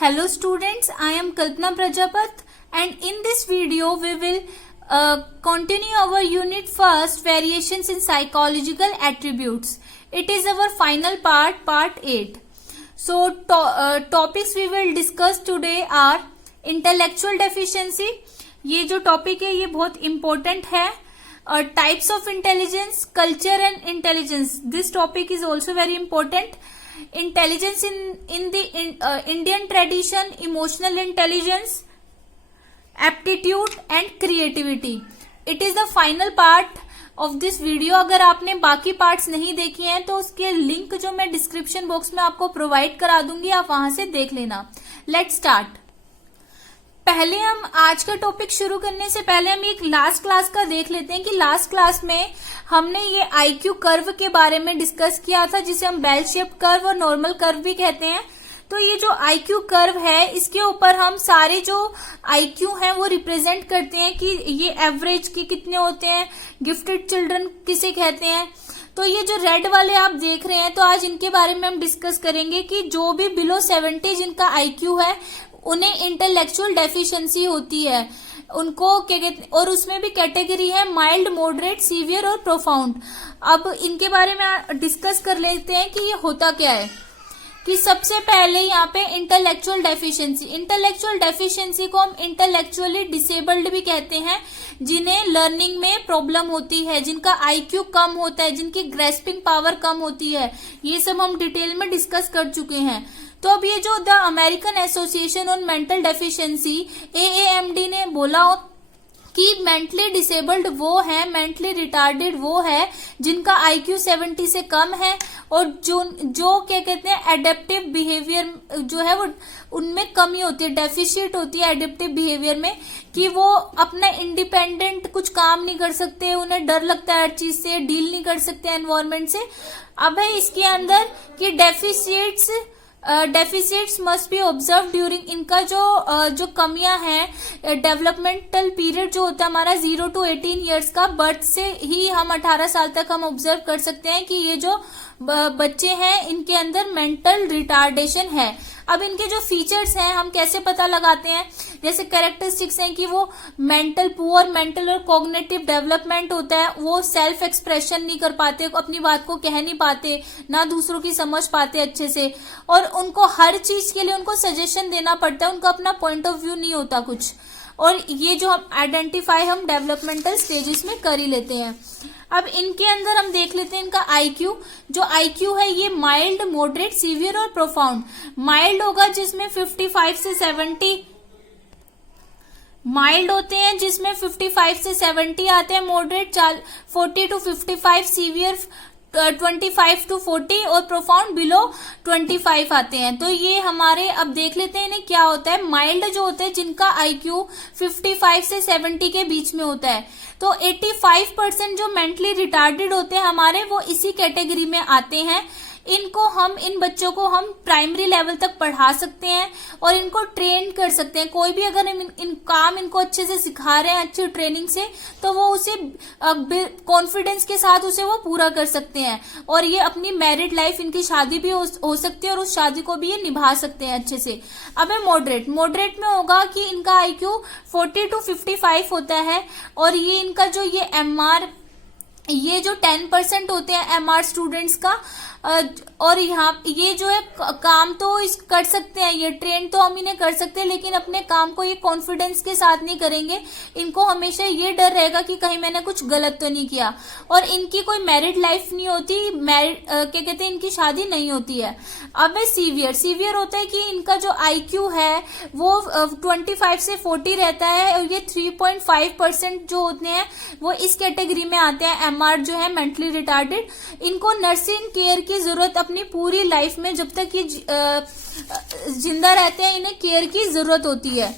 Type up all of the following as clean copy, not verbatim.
Hello students, I am Kalpana Prajapat and in this video we will continue our unit first, variations in psychological attributes. It is our final part 8. So topics we will discuss today are intellectual deficiency. ये जो topic है ये बहुत important है. Types of intelligence, culture and intelligence. This topic is also very important. Intelligence in the Indian tradition, emotional intelligence, aptitude and creativity. It is the final part of this video. अगर आपने बाकी parts नहीं देखे हैं तो उसके link जो मैं डिस्क्रिप्शन बॉक्स में आपको प्रोवाइड करा दूंगी, आप वहां से देख लेना. Let's start. पहले हम आज का टॉपिक शुरू करने से पहले हम एक लास्ट क्लास का देख लेते हैं कि लास्ट क्लास में हमने ये आईक्यू कर्व के बारे में डिस्कस किया था, जिसे हम बेल शेप कर्व और नॉर्मल कर्व भी कहते हैं. तो ये जो आईक्यू कर्व है इसके ऊपर हम सारे जो आईक्यू हैं वो रिप्रेजेंट करते हैं कि ये एवरेज के कितने होते हैं, गिफ्टेड चिल्ड्रन किसे कहते हैं. तो ये जो रेड वाले आप देख रहे हैं तो आज इनके बारे में हम डिस्कस करेंगे कि जो भी बिलो 70 जिनका आईक्यू है उन्हें इंटेलेक्चुअल डेफिशिएंसी होती है, उनको क्या कहते हैं. और उसमें भी कैटेगरी है माइल्ड, मॉडरेट, सीवियर और प्रोफाउंड. अब इनके बारे में डिस्कस कर लेते हैं कि ये होता क्या है. कि सबसे पहले यहाँ पे इंटेलेक्चुअल डेफिशिएंसी को हम इंटेलेक्चुअली डिसेबल्ड भी कहते हैं, जिन्हें लर्निंग में प्रॉब्लम होती है, जिनका आईक्यू कम होता है, जिनकी ग्रेस्पिंग पावर कम होती है. ये सब हम डिटेल में डिस्कस कर चुके हैं. तो अब ये जो the American association on mental deficiency AAMD ने बोला कि मेंटली डिसेबल्ड वो है, मेंटली रिटार्डेड वो है जिनका आईक्यू 70 से कम है और जो क्या कहते हैं एडेप्टिव बिहेवियर जो है वो उनमें कमी होती है, डेफिशिएट होती है एडेप्टिव बिहेवियर में, कि वो अपना इंडिपेंडेंट कुछ काम नहीं कर सकते, उन्हें डर लगता है हर चीज से, डील नहीं कर सकते एनवायरमेंट से. अब है इसके अंदर कि deficits must be observe during, इनका जो कमियां हैं डेवलपमेंटल पीरियड जो होता है हमारा 0 to 18 ईयर्स का, बर्थ से ही हम 18 साल तक हम ऑब्जर्व कर सकते हैं कि ये जो बच्चे हैं इनके अंदर मेंटल रिटार्डेशन है. अब इनके जो फीचर्स हैं हम कैसे पता लगाते हैं, जैसे कैरेक्टरिस्टिक्स हैं कि वो पुअर मेंटल और कॉग्निटिव डेवलपमेंट होता है, वो सेल्फ एक्सप्रेशन नहीं कर पाते, अपनी बात को कह नहीं पाते, ना दूसरों की समझ पाते अच्छे से, और उनको हर चीज के लिए उनको सजेशन देना पड़ता है, उनका अपना पॉइंट ऑफ व्यू नहीं होता कुछ. और ये जो हम आइडेंटिफाई हम डेवलपमेंटल स्टेजेस में कर ही लेते हैं. अब इनके अंदर हम देख लेते हैं इनका आईक्यू. जो आईक्यू है ये माइल्ड, मॉडरेट, सीवियर और प्रोफाउंड. माइल्ड होगा जिसमें 55 से 70 माइल्ड होते हैं, जिसमें 55 से 70 आते हैं, मॉडरेट 40 to 55, सीवियर 25 to 40 और प्रोफाउंड बिलो 25 आते हैं. तो ये हमारे अब देख लेते हैं इन्हें क्या होता है. माइल्ड जो होते हैं जिनका आईक्यू 55 से 70 के बीच में होता है, तो 85% जो मेंटली रिटार्डेड होते हैं हमारे वो इसी कैटेगरी में आते हैं. इन बच्चों को हम प्राइमरी लेवल तक पढ़ा सकते हैं और इनको ट्रेन कर सकते हैं. कोई भी अगर इन काम इनको अच्छे से सिखा रहे हैं अच्छी ट्रेनिंग से, तो वो उसे कॉन्फिडेंस के साथ उसे वो पूरा कर सकते हैं और ये अपनी मैरिड लाइफ, इनकी शादी भी हो सकती है और उस शादी को भी ये निभा सकते हैं अच्छे से. अब है मॉडरेट में होगा कि इनका आईक्यू 40 to 55 होता है और ये इनका जो ये MR, ये जो 10% होते हैं MR स्टूडेंट्स का, और यहाँ ये जो है काम तो कर सकते हैं, ये ट्रेन तो हम इन्हें कर सकते हैं, लेकिन अपने काम को ये कॉन्फिडेंस के साथ नहीं करेंगे. इनको हमेशा ये डर रहेगा कि कहीं मैंने कुछ गलत तो नहीं किया, और इनकी कोई मैरिड लाइफ नहीं होती, क्या कहते हैं इनकी शादी नहीं होती है. अब है सीवियर होता है कि इनका जो आईक्यू है वो 25 से 40 रहता है और ये 3.5% जो होते हैं वो इस कैटेगरी में आते हैं, MR जो है मेंटली रिटार्डेड. इनको नर्सिंग केयर की जरूरत अपनी पूरी लाइफ में, जब तक ये जिंदा रहते हैं इन्हें केयर की जरूरत होती है.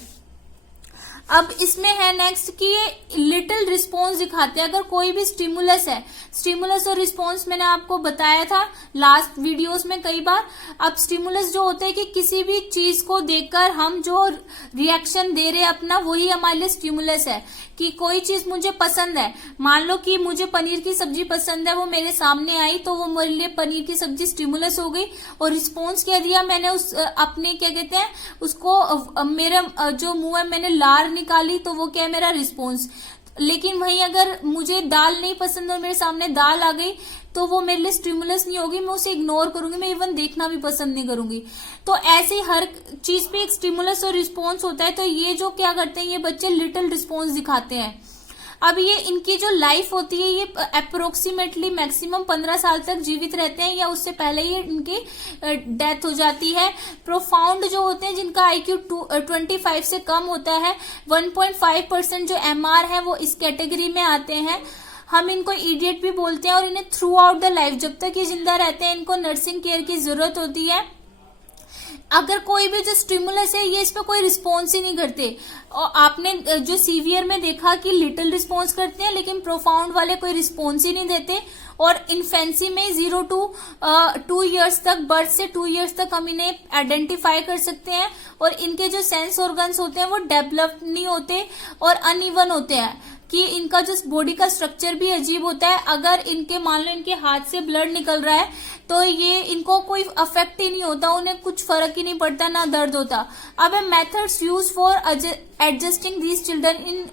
अब इसमें है नेक्स्ट कि ये लिटिल रिस्पॉन्स दिखाते हैं। अगर कोई भी स्टिमुलस है, स्टिमुलस और रिस्पॉन्स मैंने आपको बताया था लास्ट वीडियोस में कई बार। अब स्टिमुलस जो होते हैं कि किसी भी चीज को देखकर हम जो रिएक्शन दे रहे हैं अपना, वही हमारे लिए स्टिमुलस है। कि कोई चीज मुझे पसंद है, मान लो कि मुझे पनीर की सब्जी पसंद है, वो मेरे सामने आई तो वो मेरे लिए पनीर की सब्जी स्टिमुलस हो गई। और रिस्पॉन्स क्या दिया मैंने, उस अपने क्या कहते हैं उसको, मेरे जो मुंह है मैंने लार निकाली, तो वो क्या है मेरा रिस्पॉन्स। लेकिन वहीं अगर मुझे दाल नहीं पसंद और मेरे सामने दाल आ गई तो वो मेरे लिए स्टिमुलस नहीं होगी, मैं उसे इग्नोर करूंगी, मैं इवन देखना भी पसंद नहीं करूंगी। तो ऐसे ही हर चीज पे एक स्टिमुलस और रिस्पॉन्स होता है। तो ये जो क्या करते हैं, ये बच्चे लिटिल रिस्पॉन्स दिखाते हैं। अब ये इनकी जो लाइफ होती है ये अप्रोक्सीमेटली मैक्सिमम 15 साल तक जीवित रहते हैं, या उससे पहले ही इनकी डेथ हो जाती है। प्रोफाउंड जो होते हैं, जिनका IQ 25 से कम होता है, 1.5% जो MR है वो इस कैटेगरी में आते हैं। हम इनको इडियट भी बोलते हैं। और इन्हें थ्रू आउट द लाइफ, जब तक ये जिंदा रहते हैं, इनको नर्सिंग केयर की जरूरत होती है। अगर कोई भी जो स्टिमुलस है ये इस पे कोई रिस्पॉन्स ही नहीं करते, और आपने जो सीवियर में देखा कि लिटिल रिस्पॉन्स करते हैं, लेकिन प्रोफाउंड वाले कोई रिस्पॉन्स ही नहीं देते। और इन्फेंसी में 0 to 2 ईयर्स तक, बर्थ से 2 ईयर्स तक हम इन्हें आइडेंटिफाई कर सकते हैं। और इनके जो सेंस ऑर्गन्स होते हैं वो डेवलप नहीं होते और अनइवन होते हैं, कि इनका जो बॉडी का स्ट्रक्चर भी अजीब होता है। अगर इनके मान लो इनके हाथ से ब्लड निकल रहा है तो ये इनको कोई अफेक्ट ही नहीं होता, उन्हें कुछ फर्क ही नहीं पड़ता, ना दर्द होता। अब methods use for adjusting these children,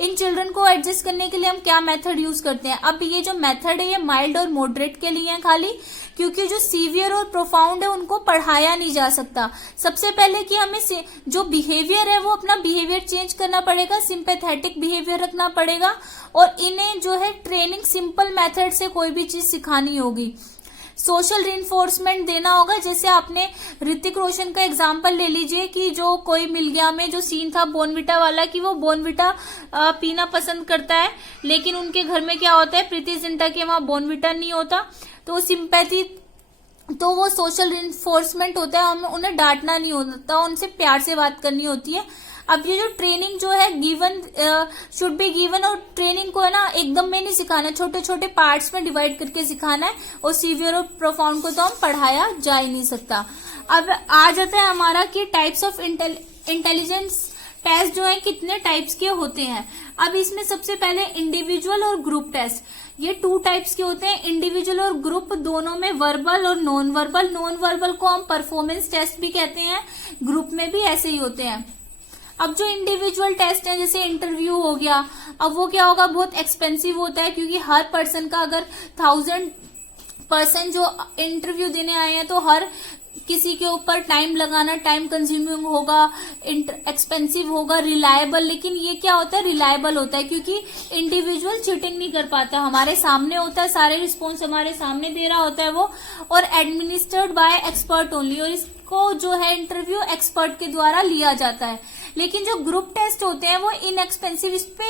in children को एडजस्ट करने के लिए हम क्या मेथड यूज करते हैं। अब ये जो मेथड है ये माइल्ड और मॉडरेट के लिए है खाली, क्योंकि जो सीवियर और प्रोफाउंड है उनको पढ़ाया नहीं जा सकता। सबसे पहले कि हमें जो बिहेवियर है वो अपना बिहेवियर चेंज करना पड़ेगा, सिंपैथेटिक बिहेवियर रखना पड़ेगा। और इन्हें जो है ट्रेनिंग सिंपल मेथड से कोई भी चीज सिखानी होगी। सोशल रिइंफोर्समेंट देना होगा। जैसे आपने ऋतिक रोशन का एग्जांपल ले लीजिए कि जो कोई मिल गया में जो सीन था बोर्नविटा वाला, कि वो बोर्नविटा पीना पसंद करता है, लेकिन उनके घर में क्या होता है, प्रीति जिंटा के वहां बोर्नविटा नहीं होता। तो सिंपैथी, तो वो सोशल रिइंफोर्समेंट होता है, हमें उन्हें डांटना नहीं होता, उनसे प्यार से बात करनी होती है। अब ये जो ट्रेनिंग जो है गिवन शुड बी गिवन, और ट्रेनिंग को है ना एकदम में नहीं सिखाना, छोटे छोटे पार्ट्स में डिवाइड करके सिखाना है। और सीवियर और प्रोफाउंड को तो हम पढ़ाया जा ही नहीं सकता। अब आ जाता है हमारा कि टाइप्स ऑफ इंटेलिजेंस टेस्ट जो है कितने टाइप्स के होते हैं। अब इसमें सबसे पहले इंडिविजुअल और ग्रुप टेस्ट, ये 2 टाइप्स के होते हैं। इंडिविजुअल और ग्रुप दोनों में वर्बल और नॉन वर्बल, नॉन वर्बल को हम परफॉर्मेंस टेस्ट भी कहते हैं, ग्रुप में भी ऐसे ही होते हैं। अब जो इंडिविजुअल टेस्ट है जैसे इंटरव्यू हो गया, अब वो क्या होगा, बहुत एक्सपेंसिव होता है, क्योंकि हर पर्सन का अगर 1000 पर्सन जो इंटरव्यू देने आए हैं तो हर किसी के ऊपर टाइम लगाना टाइम कंज्यूमिंग होगा, एक्सपेंसिव होगा, रिलायबल। लेकिन ये क्या होता है, रिलायबल होता है, क्योंकि इंडिविजुअल चीटिंग नहीं कर पाता, हमारे सामने होता है, सारे रिस्पॉन्स हमारे सामने दे रहा होता है वो, और एडमिनिस्टर्ड बाय एक्सपर्ट ओनली, और इसको जो है इंटरव्यू एक्सपर्ट के द्वारा लिया जाता है। लेकिन जो ग्रुप टेस्ट होते हैं वो इनएक्सपेंसिव, इस पे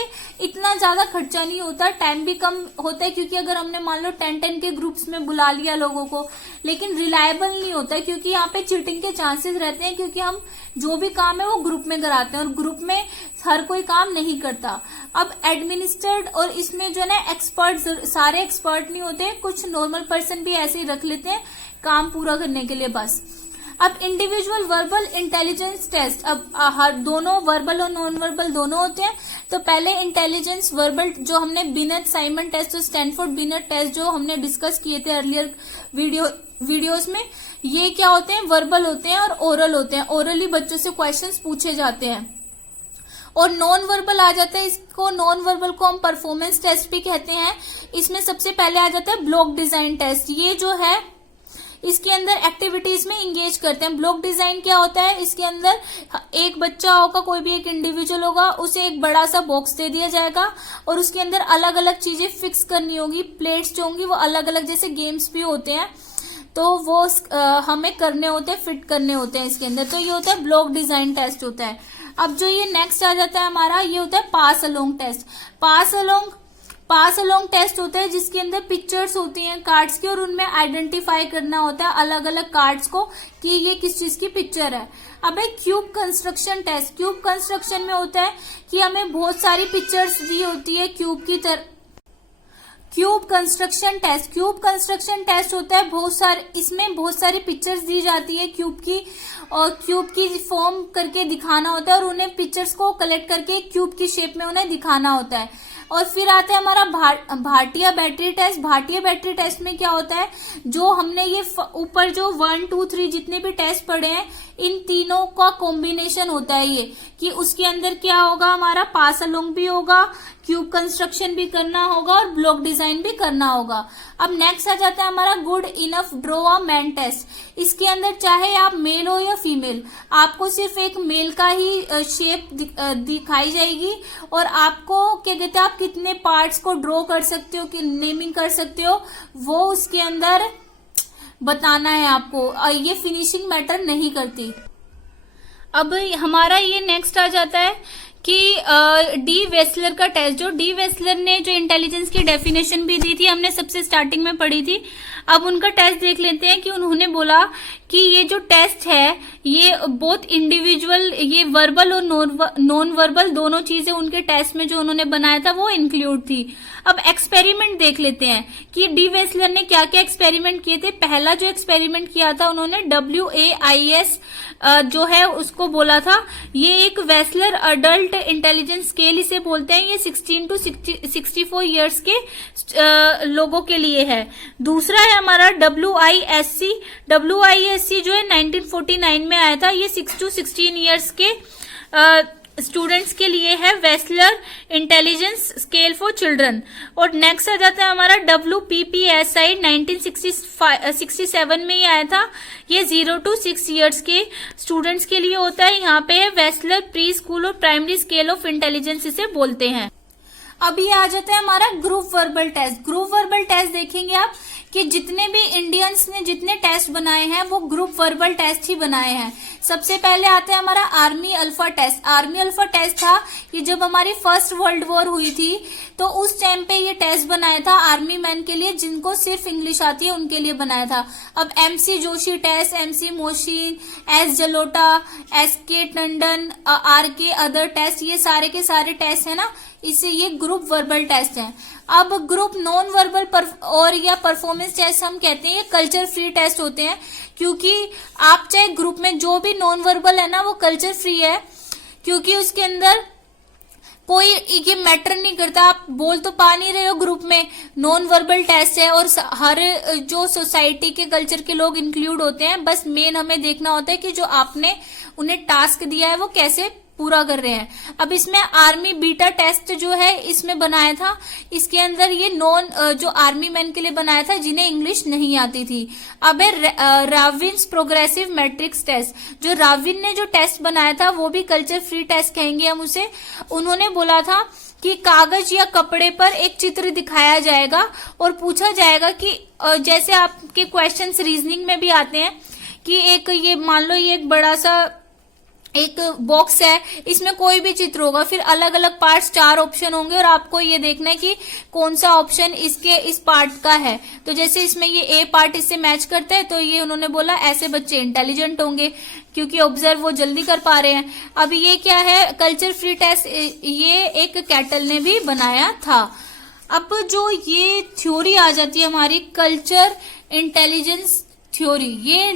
इतना ज्यादा खर्चा नहीं होता, टाइम भी कम होता है, क्योंकि अगर हमने मान लो 10 के ग्रुप्स में बुला लिया लोगों को, लेकिन रिलायबल नहीं होता है, क्योंकि यहाँ पे चीटिंग के चांसेस रहते हैं, क्योंकि हम जो भी काम है वो ग्रुप में कराते हैं और ग्रुप में हर कोई काम नहीं करता। अब एडमिनिस्टर्ड, और इसमें जो है ना एक्सपर्ट, सारे एक्सपर्ट नहीं होते, कुछ नॉर्मल पर्सन भी ऐसे ही रख लेते हैं काम पूरा करने के लिए बस। अब इंडिविजुअल वर्बल इंटेलिजेंस टेस्ट, अब हर दोनों वर्बल और नॉन वर्बल दोनों होते हैं। तो पहले इंटेलिजेंस वर्बल जो हमने बिनेट साइमन टेस्ट और स्टैनफोर्ड बिनेट टेस्ट जो हमने डिस्कस किए थे अर्लियर वीडियोस में, ये क्या होते हैं, वर्बल होते हैं और ओरल होते हैं, ओरली बच्चों से क्वेश्चंस पूछे जाते हैं। और नॉन वर्बल आ जाता है, इसको नॉन वर्बल को हम परफॉर्मेंस टेस्ट भी कहते हैं। इसमें सबसे पहले आ जाता है ब्लॉक डिजाइन टेस्ट, ये जो है इसके अंदर एक्टिविटीज में इंगेज करते हैं। ब्लॉक डिजाइन क्या होता है, इसके अंदर एक बच्चा होगा, कोई भी एक इंडिविजुअल होगा, उसे एक बड़ा सा बॉक्स दे दिया जाएगा और उसके अंदर अलग अलग चीजें फिक्स करनी होगी, प्लेट्स जो होंगी वो अलग अलग, जैसे गेम्स भी होते हैं तो वो हमें करने होते हैं, फिट करने होते हैं इसके अंदर। तो ये होता है ब्लॉक डिजाइन टेस्ट होता है। अब जो ये नेक्स्ट आ जाता है हमारा, ये होता है पास अलोंग टेस्ट। पास अलोंग टेस्ट होता है जिसके अंदर पिक्चर्स होती हैं कार्ड्स की और उनमें आइडेंटिफाई करना होता है अलग अलग कार्ड्स को कि ये किस चीज की पिक्चर है। अब एक cube construction test, cube construction में होता है कि हमें बहुत सारी पिक्चर्स दी होती है क्यूब की तरह। Cube construction test, cube construction test होता है बहुत सारे, इसमें बहुत सारी पिक्चर्स दी जाती है क्यूब की और क्यूब की फॉर्म करके दिखाना होता है और उन्हें पिक्चर्स को कलेक्ट करके क्यूब की शेप में उन्हें दिखाना होता है। और फिर आता है हमारा Bhatia battery test. Bhatia battery test में क्या होता है, जो हमने ये ऊपर जो 1, 2, 3 जितने भी टेस्ट पढ़े हैं इन तीनों का कॉम्बिनेशन होता है ये, कि उसके अंदर क्या होगा, हमारा पास अलोंग भी होगा, क्यूब कंस्ट्रक्शन भी करना होगा और ब्लॉक डिजाइन भी करना होगा। अब नेक्स्ट आ जाता है हमारा Goodenough draw a man test. इसके अंदर चाहे आप मेल हो या फीमेल, आपको सिर्फ एक मेल का ही शेप दिखाई जाएगी और आपको क्या कहते हैं, आप कितने पार्ट्स को ड्रॉ कर सकते हो, कि नेमिंग कर सकते हो, वो उसके अंदर बताना है आपको। ये फिनिशिंग मैटर नहीं करती। अब हमारा ये नेक्स्ट आ जाता है कि डी वेस्लर का टेस्ट। जो डी वेस्लर ने जो इंटेलिजेंस की डेफिनेशन भी दी थी, हमने सबसे स्टार्टिंग में पढ़ी थी। अब उनका टेस्ट देख लेते हैं कि उन्होंने बोला कि ये जो टेस्ट है ये बहुत इंडिविजुअल, ये वर्बल और नॉन वर्बल दोनों चीजें उनके टेस्ट में जो उन्होंने बनाया था वो इंक्लूड थी। अब एक्सपेरिमेंट देख लेते हैं कि डी वेस्लर ने क्या क्या एक्सपेरिमेंट किए थे। पहला जो एक्सपेरिमेंट किया था उन्होंने WAIS जो है उसको बोला था, ये एक वेस्लर अडल्ट इंटेलिजेंस स्केल इसे बोलते हैं। ये 16 to 64 ईयर्स के लोगों के लिए है। दूसरा है हमारा WISC। WISC जो है 1949 में आया था। ये 6 to 16 ईयर्स के स्टूडेंट्स के लिए है, Wechsler intelligence scale for children. और नेक्स्ट आ जाता है हमारा WPPSI 1967 में ही आया था। ये 0 to 6 ईयर्स के स्टूडेंट्स के लिए होता है। यहाँ पे है वेस्लर प्री स्कूल और प्राइमरी स्केल ऑफ इंटेलिजेंस इसे बोलते हैं। अब ये आ जाता है हमारा group verbal test. Group verbal test देखेंगे आप कि जितने भी इंडियंस ने जितने टेस्ट बनाए हैं वो ग्रुप वर्बल टेस्ट ही बनाए हैं। सबसे पहले आता है हमारा army alpha test. Army alpha test था ये जब हमारी फर्स्ट वर्ल्ड वॉर हुई थी तो उस टाइम पे ये टेस्ट बनाया था आर्मी मैन के लिए, जिनको सिर्फ इंग्लिश आती है उनके लिए बनाया था। अब MC Joshi test, MC Mohsin, S Jalota, SK Tandon, RK other test, ये सारे के सारे टेस्ट है ना, इसे ये ग्रुप वर्बल टेस्ट है। अब ग्रुप नॉन वर्बल और या परफॉर्मेंस टेस्ट हम कहते हैं, ये कल्चर फ्री टेस्ट होते हैं, क्योंकि आप चाहे ग्रुप में जो भी नॉन वर्बल है ना वो कल्चर फ्री है, क्योंकि उसके अंदर कोई ये मैटर नहीं करता, आप बोल तो पा नहीं रहे हो ग्रुप में, नॉन वर्बल टेस्ट है और हर जो सोसाइटी के कल्चर के लोग इंक्लूड होते हैं। बस मेन हमें देखना होता है कि जो आपने उन्हें टास्क दिया है वो कैसे पूरा कर रहे हैं। अब इसमें आर्मी बीटा टेस्ट जो है इसमें बनाया था, इसके अंदर ये नॉन जो आर्मी मैन के लिए बनाया था जिन्हें इंग्लिश नहीं आती थी। अब है राविन्स प्रोग्रेसिव मैट्रिक्स टेस्ट। जो राविन ने जो टेस्ट बनाया था वो भी कल्चर फ्री टेस्ट कहेंगे हम उसे। उन्होंने बोला था कि कागज या कपड़े पर एक चित्र दिखाया जाएगा और पूछा जाएगा कि जैसे आपके क्वेश्चंस रीजनिंग में भी आते हैं कि एक ये मान लो ये एक बड़ा सा एक बॉक्स है, इसमें कोई भी चित्र होगा, फिर अलग अलग पार्ट्स 4 ऑप्शन होंगे और आपको ये देखना है कि कौन सा ऑप्शन इसके इस पार्ट का है। तो जैसे इसमें ये A पार्ट इससे मैच करता है तो ये उन्होंने बोला ऐसे बच्चे इंटेलिजेंट होंगे क्योंकि ऑब्जर्व वो जल्दी कर पा रहे हैं। अब ये क्या है, कल्चर फ्री टेस्ट, ये एक कैटल ने भी बनाया था। अब जो ये थ्योरी आ जाती है हमारी कल्चर इंटेलिजेंस थ्योरी, ये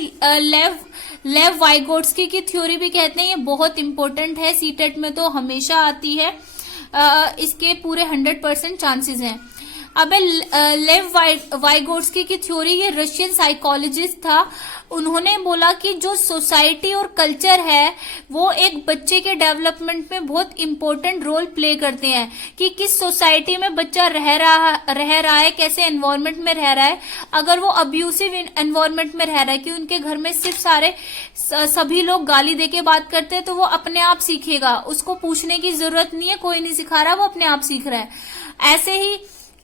लेव वाइगोट्स्की की थ्योरी भी कहते हैं। ये बहुत इंपॉर्टेंट है, सीटेट में तो हमेशा आती है, इसके पूरे 100% चांसेस हैं। अब लेव वाइगोट्स्की की थ्योरी, ये रशियन साइकोलॉजिस्ट था। उन्होंने बोला कि जो सोसाइटी और कल्चर है वो एक बच्चे के डेवलपमेंट में बहुत इंपॉर्टेंट रोल प्ले करते हैं, कि किस सोसाइटी में बच्चा रह रहा है, कैसे एनवायरनमेंट में रह रहा है। अगर वो अब्यूसिव एनवायरनमेंट में रह रहा है कि उनके घर में सिर्फ सभी लोग गाली देके बात करते हैं, तो वो अपने आप सीखेगा, उसको पूछने की जरूरत नहीं है, कोई नहीं सिखा रहा, वो अपने आप सीख रहा है। ऐसे ही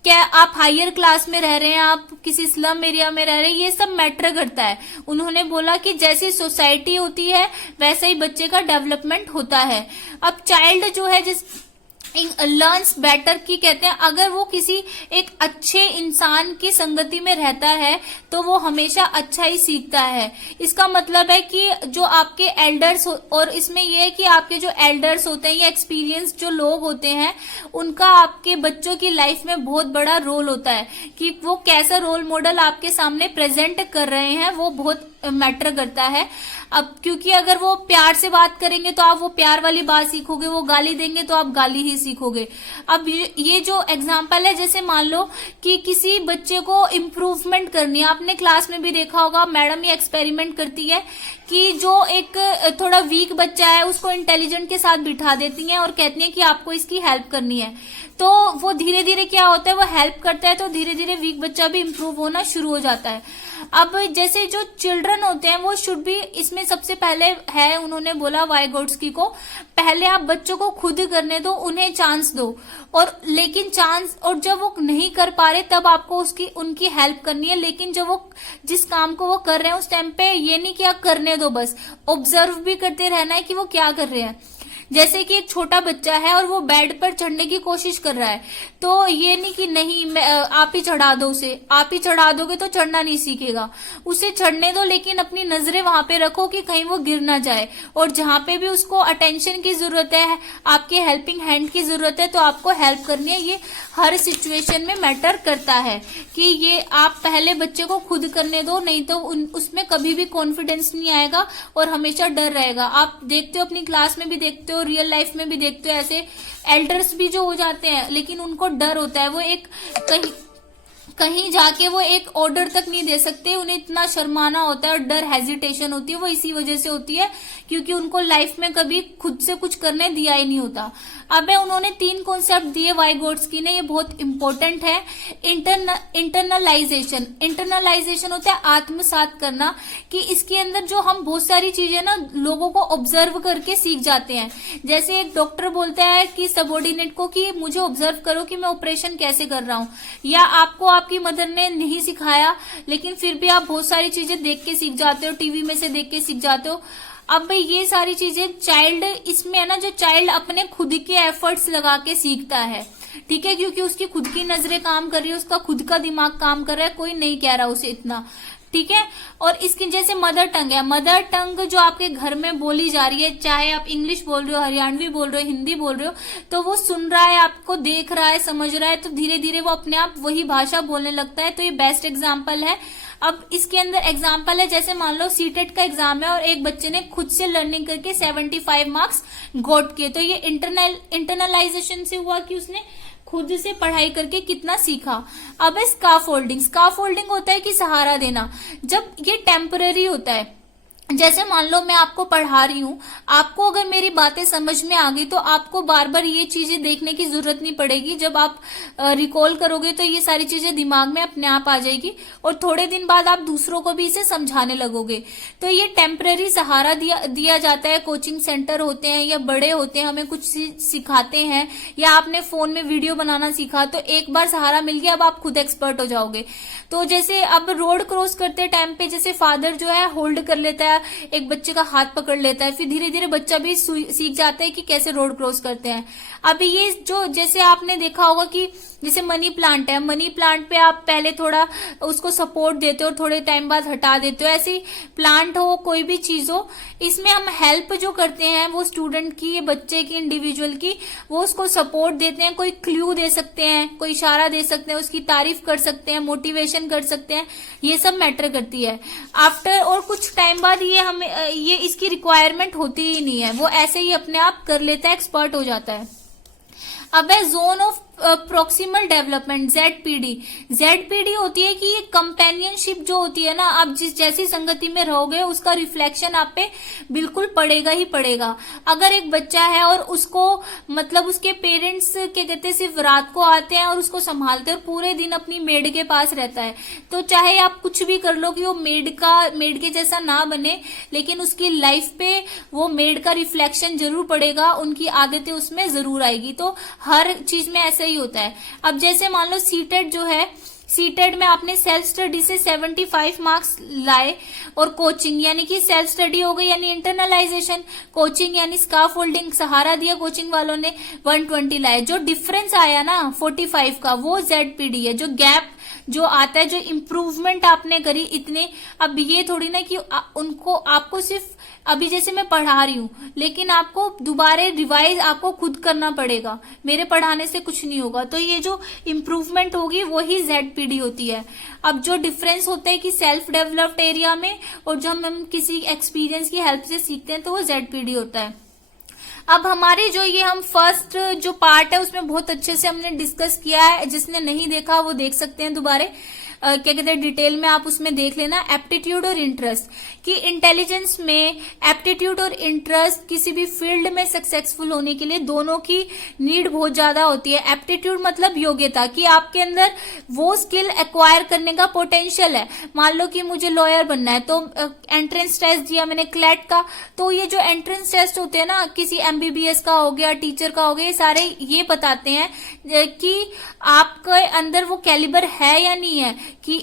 क्या आप हायर क्लास में रह रहे हैं, आप किसी स्लम एरिया में रह रहे हैं, ये सब मैटर करता है। उन्होंने बोला कि जैसी सोसाइटी होती है वैसे ही बच्चे का डेवलपमेंट होता है। अब चाइल्ड जो है लर्न्स बेटर की कहते हैं, अगर वो किसी एक अच्छे इंसान की संगति में रहता है तो वो हमेशा अच्छा ही सीखता है। इसका मतलब है कि जो आपके एल्डर्स, और इसमें ये है कि आपके जो एल्डर्स होते हैं या एक्सपीरियंस जो लोग होते हैं, उनका आपके बच्चों की लाइफ में बहुत बड़ा रोल होता है कि वो कैसा रोल मॉडल आपके सामने प्रेजेंट कर रहे हैं, वो बहुत मैटर करता है। अब क्योंकि अगर वो प्यार से बात करेंगे तो आप वो प्यार वाली बात सीखोगे, वो गाली देंगे तो आप गाली ही सीखोगे। अब ये जो एग्जांपल है, जैसे मान लो कि किसी बच्चे को इम्प्रूवमेंट करनी है, आपने क्लास में भी देखा होगा मैडम ये एक्सपेरिमेंट करती है कि जो एक थोड़ा वीक बच्चा है उसको इंटेलिजेंट के साथ बिठा देती हैं और कहती हैं कि आपको इसकी हेल्प करनी है। तो वो धीरे धीरे क्या होता है, वो हेल्प करता है तो धीरे धीरे वीक बच्चा भी इम्प्रूव होना शुरू हो जाता है। अब जैसे जो चिल्ड्रन होते हैं वो शुड भी, इसमें सबसे पहले है, उन्होंने बोला वाइगोट्स्की को, पहले आप बच्चों को खुद करने दो, उन्हें चांस दो, और लेकिन चांस, और जब वो नहीं कर पा रहे तब आपको उनकी हेल्प करनी है। लेकिन जब वो जिस काम को वो कर रहे हैं उस टाइम पे ये नहीं कि आप करने दो, बस ऑब्जर्व भी करते रहना है कि वो क्या कर रहे हैं। जैसे कि एक छोटा बच्चा है और वो बेड पर चढ़ने की कोशिश कर रहा है, तो ये नहीं कि नहीं आप ही चढ़ा दो उसे, आप ही चढ़ा दोगे तो चढ़ना नहीं सीखेगा, उसे चढ़ने दो, लेकिन अपनी नजरें वहां पे रखो कि कहीं वो गिर ना जाए। और जहां पे भी उसको अटेंशन की जरूरत है, आपके हेल्पिंग हैंड की जरूरत है, तो आपको हेल्प करनी है। ये हर सिचुएशन में मैटर करता है कि ये आप पहले बच्चे को खुद करने दो, नहीं तो उसमें कभी भी कॉन्फिडेंस नहीं आएगा और हमेशा डर रहेगा। आप देखते हो, अपनी क्लास में भी देखते हो, रियल लाइफ में भी देखते हो, ऐसे एल्डर्स भी जो हो जाते हैं लेकिन उनको डर होता है, वो एक कहीं जाके वो एक ऑर्डर तक नहीं दे सकते, उन्हें इतना शर्माना होता है और डर, हेजिटेशन होती है, वो इसी वजह से होती है क्योंकि उनको लाइफ में कभी खुद से कुछ करने दिया ही नहीं होता। अब उन्होंने 3 कॉन्सेप्ट दिए वाइगोट्स्की ने, ये बहुत इंपॉर्टेंट है। इंटरनलाइजेशन, इंटरनलाइजेशन होता है आत्मसात करना, कि इसके अंदर जो हम बहुत सारी चीजें ना लोगों को ऑब्जर्व करके सीख जाते हैं। जैसे एक डॉक्टर बोलता है कि सबॉर्डिनेट को कि मुझे ऑब्जर्व करो कि मैं ऑपरेशन कैसे कर रहा हूं, या आपको आपकी मदर ने नहीं सिखाया लेकिन फिर भी आप बहुत सारी चीजें देख के सीख जाते हो, टीवी में से देख के सीख जाते हो। अब ये सारी चीजें चाइल्ड, इसमें है ना, जो चाइल्ड अपने खुद के एफर्ट्स लगा के सीखता है, ठीक है, क्योंकि उसकी खुद की नजरें काम कर रही है, उसका खुद का दिमाग काम कर रहा है, कोई नहीं कह रहा उसे इतना, ठीक है। और इसकी जैसे मदर टंग है, मदर टंग जो आपके घर में बोली जा रही है, चाहे आप इंग्लिश बोल रहे हो, हरियाणवी बोल रहे हो, हिंदी बोल रहे हो, तो वो सुन रहा है, आपको देख रहा है, समझ रहा है, तो धीरे धीरे वो अपने आप वही भाषा बोलने लगता है। तो ये बेस्ट एग्जाम्पल है। अब इसके अंदर एग्जाम्पल है, जैसे मान लो सीटेट का एग्जाम है और एक बच्चे ने खुद से लर्निंग करके 75 मार्क्स गोट किए, तो ये इंटरनलाइजेशन से हुआ कि उसने खुद से पढ़ाई करके कितना सीखा। अब है स्काफोल्डिंग। स्काफोल्डिंग होता है कि सहारा देना, जब ये टेम्पररी होता है। जैसे मान लो मैं आपको पढ़ा रही हूँ, आपको अगर मेरी बातें समझ में आ गई तो आपको बार बार ये चीजें देखने की जरूरत नहीं पड़ेगी। जब आप रिकॉल करोगे तो ये सारी चीजें दिमाग में अपने आप आ जाएगी और थोड़े दिन बाद आप दूसरों को भी इसे समझाने लगोगे। तो ये टेम्पररी सहारा दिया जाता है। कोचिंग सेंटर होते हैं या बड़े होते हैं, हमें कुछ सिखाते हैं, या आपने फोन में वीडियो बनाना सीखा तो एक बार सहारा मिल गया, अब आप खुद एक्सपर्ट हो जाओगे। तो जैसे अब रोड क्रॉस करते टाइम पे जैसे फादर जो है होल्ड कर लेता है, एक बच्चे का हाथ पकड़ लेता है, फिर धीरे धीरे बच्चा भी सीख जाता है कि कैसे रोड क्रॉस करते हैं। अभी ये जो जैसे आपने देखा होगा कि जैसे मनी प्लांट है, मनी प्लांट पे आप पहले थोड़ा उसको सपोर्ट देते हो और थोड़े टाइम बाद हटा देते हो। ऐसे ही प्लांट हो, कोई भी चीज हो, इसमें हम हेल्प जो करते हैं वो स्टूडेंट की, बच्चे की, इंडिविजुअल की, वो उसको सपोर्ट देते हैं। कोई क्लू दे सकते हैं, कोई इशारा दे सकते हैं, उसकी तारीफ कर सकते हैं, मोटिवेशन कर सकते हैं, ये सब मैटर करती है। आफ्टर और कुछ टाइम बाद ये इसकी रिक्वायरमेंट होती ही नहीं है, वो ऐसे ही अपने आप कर लेता है, एक्सपर्ट हो जाता है। अब है zone of proximal development, ZPD. ZPD होती है कि ये कंपेनियनशिप जो होती है ना, आप जिस जैसी संगति में रहोगे उसका रिफ्लेक्शन आप पे बिल्कुल पड़ेगा ही पड़ेगा। अगर एक बच्चा है और उसको मतलब उसके पेरेंट्स क्या कहते हैं सिर्फ रात को आते हैं और उसको संभालते हैं और पूरे दिन अपनी मेड के पास रहता है, तो चाहे आप कुछ भी कर लो कि वो मेड के जैसा ना बने, लेकिन उसकी लाइफ पे वो मेड का रिफ्लेक्शन जरूर पड़ेगा, उनकी आदतें उसमें जरूर आएगी। तो हर चीज में ऐसा ही होता है। अब जैसे मान लो सीटेट जो है, सीटेट में आपने सेल्फ स्टडी से 75 मार्क्स लाए, और कोचिंग यानी कि सेल्फ स्टडी हो गई यानी इंटरनलाइजेशन, कोचिंग यानी स्काफ होल्डिंग सहारा दिया कोचिंग वालों ने, 120 लाए। जो डिफरेंस आया ना 45 का वो ZPD है, जो गैप जो आता है, जो इम्प्रूवमेंट आपने करी इतने। अब ये थोड़ी ना कि उनको आपको सिर्फ अभी जैसे मैं पढ़ा रही हूँ, लेकिन आपको दोबारा रिवाइज आपको खुद करना पड़ेगा, मेरे पढ़ाने से कुछ नहीं होगा। तो ये जो इम्प्रूवमेंट होगी वही ZPD होती है। अब जो डिफरेंस होता है कि सेल्फ डेवलप्ड एरिया में और जब हम किसी एक्सपीरियंस की हेल्प से सीखते हैं तो वो ZPD होता है। अब हमारे जो ये हम फर्स्ट जो पार्ट है उसमें बहुत अच्छे से हमने डिस्कस किया है, जिसने नहीं देखा वो देख सकते हैं दोबारे। क्या कहते हैं डिटेल में आप उसमें देख लेना। एप्टीट्यूड और इंटरेस्ट कि इंटेलिजेंस में एप्टीट्यूड और इंटरेस्ट किसी भी फील्ड में सक्सेसफुल होने के लिए दोनों की नीड बहुत ज्यादा होती है। एप्टीट्यूड मतलब योग्यता कि आपके अंदर वो स्किल एक्वायर करने का पोटेंशियल है। मान लो कि मुझे लॉयर बनना है तो एंट्रेंस टेस्ट दिया मैंने क्लैट का, तो ये जो एंट्रेंस टेस्ट होते हैं ना, किसी MBBS का हो गया, टीचर का हो गया, ये सारे ये बताते हैं कि आपके अंदर वो कैलिबर है या नहीं है, कि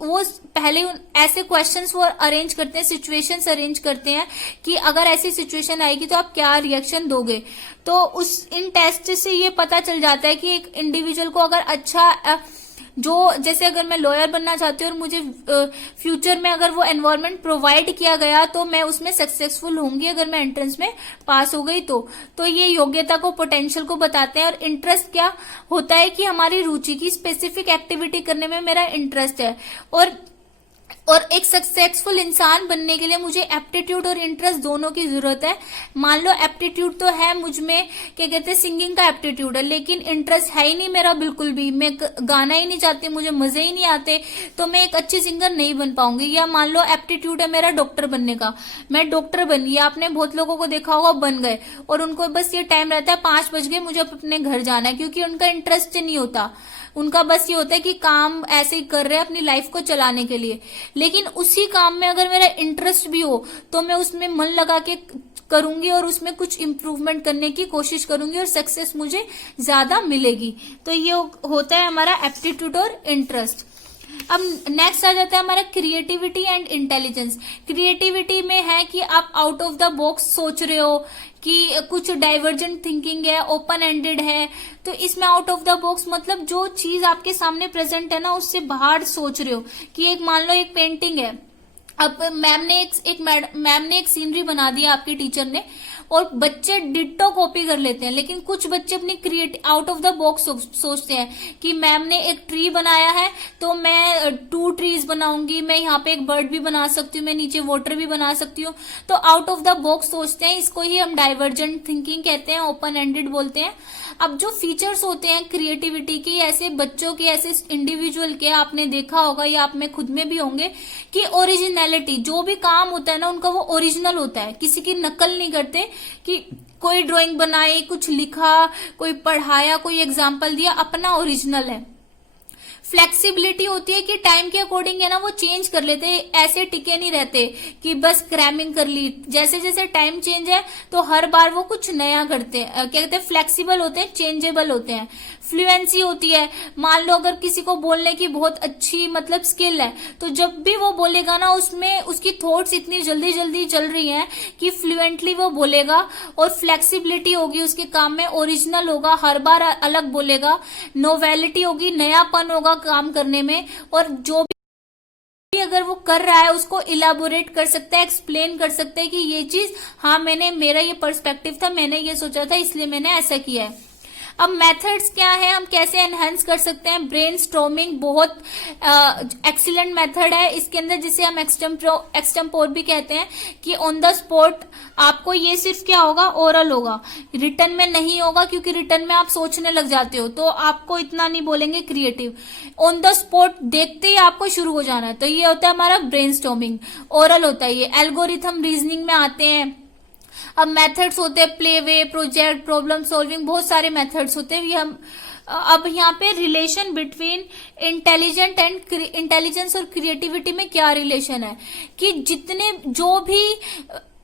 वो पहले ऐसे क्वेश्चंस वो अरेंज करते हैं, सिचुएशंस अरेंज करते हैं कि अगर ऐसी सिचुएशन आएगी तो आप क्या रिएक्शन दोगे। तो इन टेस्ट से ये पता चल जाता है कि एक इंडिविजुअल को अगर अच्छा जो जैसे अगर मैं लॉयर बनना चाहती हूँ और मुझे फ्यूचर में अगर वो एनवायरनमेंट प्रोवाइड किया गया तो मैं उसमें सक्सेसफुल होंगी अगर मैं एंट्रेंस में पास हो गई तो ये योग्यता को, पोटेंशियल को बताते हैं। और इंटरेस्ट क्या होता है कि हमारी रुचि की स्पेसिफिक एक्टिविटी करने में मेरा इंटरेस्ट है। और एक सक्सेसफुल इंसान बनने के लिए मुझे एप्टीट्यूड और इंटरेस्ट दोनों की जरूरत है। मान लो एप्टीट्यूड तो है मुझ में, क्या कहते हैं सिंगिंग का एप्टीट्यूड है, लेकिन इंटरेस्ट है ही नहीं मेरा बिल्कुल भी, मैं गाना ही नहीं चाहती, मुझे मजे ही नहीं आते, तो मैं एक अच्छी सिंगर नहीं बन पाऊंगी। या मान लो एप्टीट्यूड है मेरा डॉक्टर बनने का, मैं डॉक्टर बन गई, आपने बहुत लोगों को देखा होगा बन गए और उनको बस ये टाइम रहता है 5 बज गए मुझे अपने घर जाना है, क्योंकि उनका इंटरेस्ट नहीं होता, उनका बस ये होता है कि काम ऐसे ही कर रहे हैं अपनी लाइफ को चलाने के लिए। लेकिन उसी काम में अगर मेरा इंटरेस्ट भी हो तो मैं उसमें मन लगा के करूंगी और उसमें कुछ इम्प्रूवमेंट करने की कोशिश करूंगी और सक्सेस मुझे ज्यादा मिलेगी। तो ये होता है हमारा एप्टीट्यूड और इंटरेस्ट। अब नेक्स्ट आ जाता है हमारा क्रिएटिविटी एंड इंटेलिजेंस। क्रिएटिविटी में है कि आप आउट ऑफ द बॉक्स सोच रहे हो, कि कुछ डाइवर्जेंट थिंकिंग है, ओपन एंडेड है। तो इसमें आउट ऑफ द बॉक्स मतलब जो चीज आपके सामने प्रेजेंट है ना उससे बाहर सोच रहे हो। कि एक मान लो एक पेंटिंग है, अब मैम ने एक सीनरी बना दिया आपके टीचर ने, और बच्चे डिट्टो कॉपी कर लेते हैं। लेकिन कुछ बच्चे अपनी creative out of the box सोचते हैं कि मैम ने एक ट्री बनाया है तो मैं 2 ट्रीज बनाऊंगी, मैं यहाँ पे एक बर्ड भी बना सकती हूँ, मैं नीचे वाटर भी बना सकती हूँ। तो आउट ऑफ द बॉक्स सोचते हैं, इसको ही हम डाइवर्जेंट थिंकिंग कहते हैं, ओपन एंडेड बोलते हैं। अब जो फीचर्स होते हैं क्रिएटिविटी के, ऐसे बच्चों के, ऐसे इंडिविजुअल के, आपने देखा होगा या आप में खुद में भी होंगे कि ओरिजिनलिटी, जो भी काम होता है ना उनका वो ओरिजिनल होता है, किसी की नकल नहीं करते। कि कोई ड्राइंग बनाई, कुछ लिखा, कोई पढ़ाया, कोई एग्जाम्पल दिया, अपना ओरिजिनल है। फ्लेक्सिबिलिटी होती है कि टाइम के अकॉर्डिंग है ना वो चेंज कर लेते, ऐसे टिके नहीं रहते कि बस क्रैमिंग कर ली। जैसे जैसे टाइम चेंज है तो हर बार वो कुछ नया करते हैं, क्या कहते हैं फ्लेक्सिबल होते हैं, चेंजेबल होते हैं। फ्लुएंसी होती है, मान लो अगर किसी को बोलने की बहुत अच्छी मतलब स्किल है तो जब भी वो बोलेगा ना उसमें उसकी थॉट्स इतनी जल्दी जल्दी चल रही हैं कि फ्लुएंटली वो बोलेगा। और फ्लेक्सिबिलिटी होगी उसके काम में, ओरिजिनल होगा, हर बार अलग बोलेगा। नोवेलिटी होगी, नयापन होगा काम करने में, और जो भी अगर वो कर रहा है उसको इलाबोरेट कर सकता है, एक्सप्लेन कर सकता है कि ये चीज हाँ मेरा ये पर्सपेक्टिव था, मैंने ये सोचा था इसलिए मैंने ऐसा किया है। अब मेथड्स क्या है, हम कैसे एनहेंस कर सकते हैं। ब्रेनस्टॉर्मिंग बहुत एक्सीलेंट मेथड है इसके अंदर, जिसे हम एक्सटेम्पोर भी कहते हैं। कि ऑन द स्पॉट आपको ये सिर्फ क्या होगा, ओरल होगा, रिटर्न में नहीं होगा, क्योंकि रिटर्न में आप सोचने लग जाते हो तो आपको इतना नहीं बोलेंगे क्रिएटिव। ऑन द स्पॉट देखते ही आपको शुरू हो जाना है, तो ये होता है हमारा ब्रेनस्टॉर्मिंग, ओरल होता है ये। एल्गोरिथम रीजनिंग में आते हैं। अब मेथड्स होते हैं play way, project, problem solving, बहुत सारे मेथड्स होते हैं। ये हम अब यहाँ पे रिलेशन बिटवीन इंटेलिजेंस और क्रिएटिविटी में क्या रिलेशन है कि जितने जो भी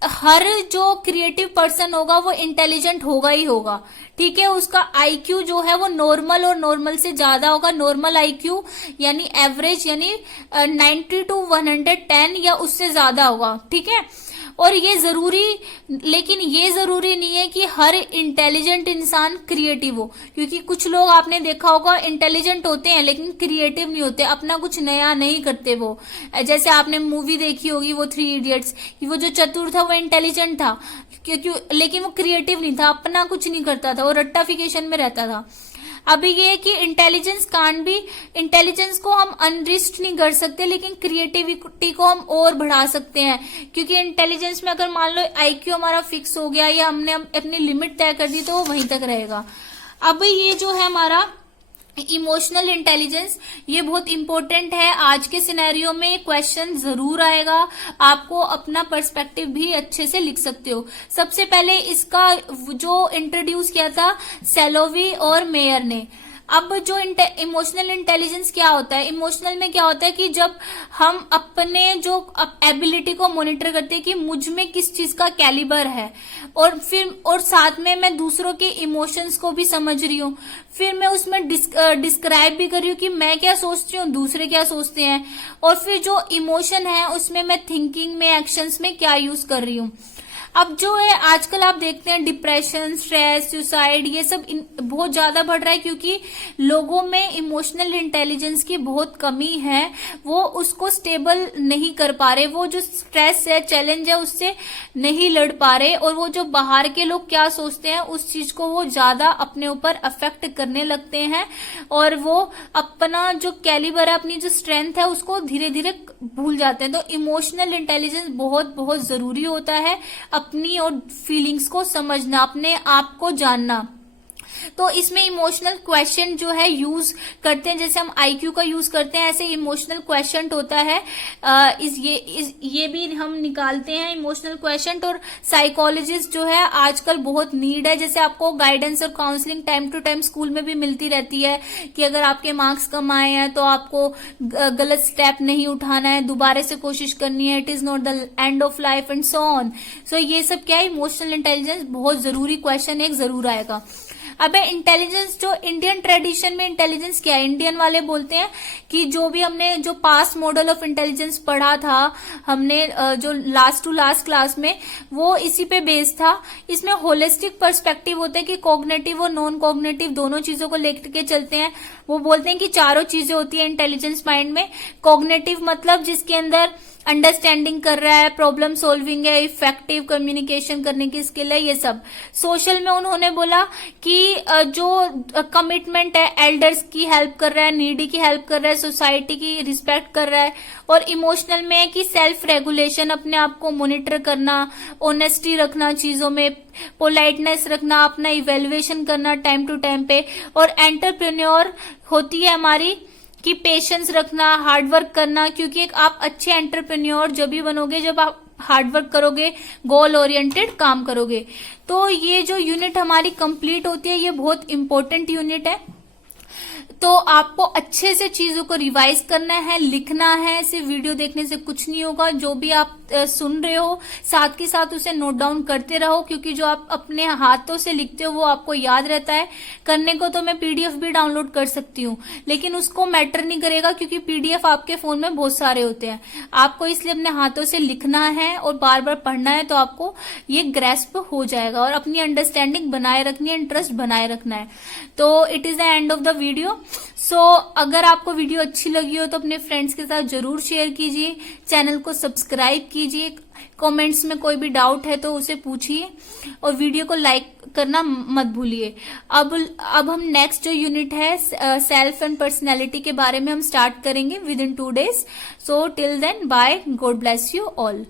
हर जो क्रिएटिव पर्सन होगा वो इंटेलिजेंट होगा ही होगा, ठीक है। उसका आईक्यू जो है वो नॉर्मल और नॉर्मल से ज्यादा होगा। नॉर्मल आईक्यू यानी एवरेज यानी 90 to 110 या उससे ज्यादा होगा, ठीक है। और ये जरूरी, लेकिन ये जरूरी नहीं है कि हर इंटेलिजेंट इंसान क्रिएटिव हो, क्योंकि कुछ लोग आपने देखा होगा इंटेलिजेंट होते हैं लेकिन क्रिएटिव नहीं होते, अपना कुछ नया नहीं करते वो। जैसे आपने मूवी देखी होगी वो 3 इडियट्स, कि वो जो चतुर था वो इंटेलिजेंट था क्योंकि, लेकिन वो क्रिएटिव नहीं था, अपना कुछ नहीं करता था, वो रट्टाफिकेशन में रहता था। अभी ये है कि इंटेलिजेंस कांट भी, इंटेलिजेंस को हम अनरिस्ट नहीं कर सकते लेकिन क्रिएटिविटी को हम और बढ़ा सकते हैं, क्योंकि इंटेलिजेंस में अगर मान लो आईक्यू हमारा फिक्स हो गया या हमने अपनी लिमिट तय कर दी तो वो वहीं तक रहेगा। अब ये जो है हमारा इमोशनल इंटेलिजेंस, ये बहुत इंपॉर्टेंट है। आज के सिनेरियो में क्वेश्चन जरूर आएगा, आपको अपना पर्सपेक्टिव भी अच्छे से लिख सकते हो। सबसे पहले इसका जो इंट्रोड्यूस किया था सेलोवी और मेयर ने। अब जो इमोशनल इंटेलिजेंस क्या होता है, इमोशनल में क्या होता है कि जब हम अपने जो एबिलिटी को मॉनिटर करते हैं कि मुझ में किस चीज का कैलिबर है, और साथ में मैं दूसरों के इमोशंस को भी समझ रही हूँ, फिर मैं उसमें डिस्क्राइब भी कर रही हूँ कि मैं क्या सोचती हूँ, दूसरे क्या सोचते हैं, और फिर जो इमोशन है उसमें मैं थिंकिंग में, एक्शंस में क्या यूज कर रही हूँ। अब जो है आजकल आप देखते हैं डिप्रेशन, स्ट्रेस, सुसाइड, ये सब बहुत ज्यादा बढ़ रहा है क्योंकि लोगों में इमोशनल इंटेलिजेंस की बहुत कमी है, वो उसको स्टेबल नहीं कर पा रहे, वो जो स्ट्रेस है, चैलेंज है, उससे नहीं लड़ पा रहे, और वो जो बाहर के लोग क्या सोचते हैं उस चीज को वो ज्यादा अपने ऊपर अफेक्ट करने लगते हैं, और वो अपना जो कैलिबर है, अपनी जो स्ट्रेंथ है उसको धीरे धीरे भूल जाते हैं। तो इमोशनल इंटेलिजेंस बहुत बहुत जरूरी होता है, अपनी और फीलिंग्स को समझना, अपने आप को जानना। तो इसमें इमोशनल क्वेश्चन जो है यूज करते हैं, जैसे हम आईक्यू का यूज करते हैं ऐसे इमोशनल क्वेश्चन होता है। ये भी हम निकालते हैं इमोशनल क्वेश्चन, और साइकोलॉजिस्ट जो है आजकल बहुत नीड है। जैसे आपको गाइडेंस और counselling time to time school में भी मिलती रहती है कि अगर आपके मार्क्स कम आए हैं तो आपको गलत स्टेप नहीं उठाना है, दोबारा से कोशिश करनी है, it is not the end of life and so on. So ये सब क्या है, इमोशनल इंटेलिजेंस बहुत जरूरी क्वेश्चन एक जरूर आएगा। अब इंटेलिजेंस, जो इंडियन ट्रेडिशन में इंटेलिजेंस क्या है, इंडियन वाले बोलते हैं कि जो भी हमने जो पास्ट मॉडल ऑफ इंटेलिजेंस पढ़ा था हमने जो लास्ट टू लास्ट क्लास में, वो इसी पे बेस्ड था। इसमें होलिस्टिक पर्सपेक्टिव होता है कि कॉग्निटिव और नॉन कॉग्निटिव दोनों चीजों को लेकर चलते हैं। वो बोलते हैं कि चारों चीजें होती है इंटेलिजेंस माइंड में। कॉग्निटिव मतलब जिसके अंदर अंडरस्टैंडिंग कर रहा है, प्रॉब्लम सॉल्विंग है, इफेक्टिव कम्युनिकेशन करने की स्किल है, ये सब। सोशल में उन्होंने बोला कि जो कमिटमेंट है, एल्डर्स की हेल्प कर रहा है, नीडी की हेल्प कर रहा है, सोसाइटी की रिस्पेक्ट कर रहा है। और इमोशनल में है कि सेल्फ रेगुलेशन, अपने आप को मॉनिटर करना, ऑनेस्टी रखना चीजों में, पोलाइटनेस रखना, अपना इवेल्युएशन करना टाइम टू टाइम पे। और एंटरप्रेन्योर होती है हमारी कि पेशेंस रखना, हार्डवर्क करना, क्योंकि एक आप अच्छे एंटरप्रेन्योर जब भी बनोगे जब आप हार्डवर्क करोगे, गोल ओरिएंटेड काम करोगे। तो ये जो यूनिट हमारी कंप्लीट होती है ये बहुत इंपॉर्टेंट यूनिट है। तो आपको अच्छे से चीजों को रिवाइज करना है, लिखना है। सिर्फ वीडियो देखने से कुछ नहीं होगा, जो भी आप सुन रहे हो साथ के साथ उसे नोट डाउन करते रहो, क्योंकि जो आप अपने हाथों से लिखते हो वो आपको याद रहता है। करने को तो मैं पीडीएफ भी डाउनलोड कर सकती हूँ, लेकिन उसको मैटर नहीं करेगा क्योंकि पीडीएफ आपके फोन में बहुत सारे होते हैं। आपको इसलिए अपने हाथों से लिखना है और बार बार पढ़ना है, तो आपको ये ग्रेस्प हो जाएगा। और अपनी अंडरस्टैंडिंग बनाए रखनी है, इंटरेस्ट बनाए रखना है। तो it is the end of the video. So अगर आपको वीडियो अच्छी लगी हो तो अपने फ्रेंड्स के साथ जरूर शेयर कीजिए, चैनल को सब्सक्राइब कीजिए, कमेंट्स में कोई भी डाउट है तो उसे पूछिए, और वीडियो को लाइक करना मत भूलिए। अब हम नेक्स्ट जो यूनिट है सेल्फ एंड पर्सनैलिटी के बारे में हम स्टार्ट करेंगे with in 2 days। So till then bye, God bless you all.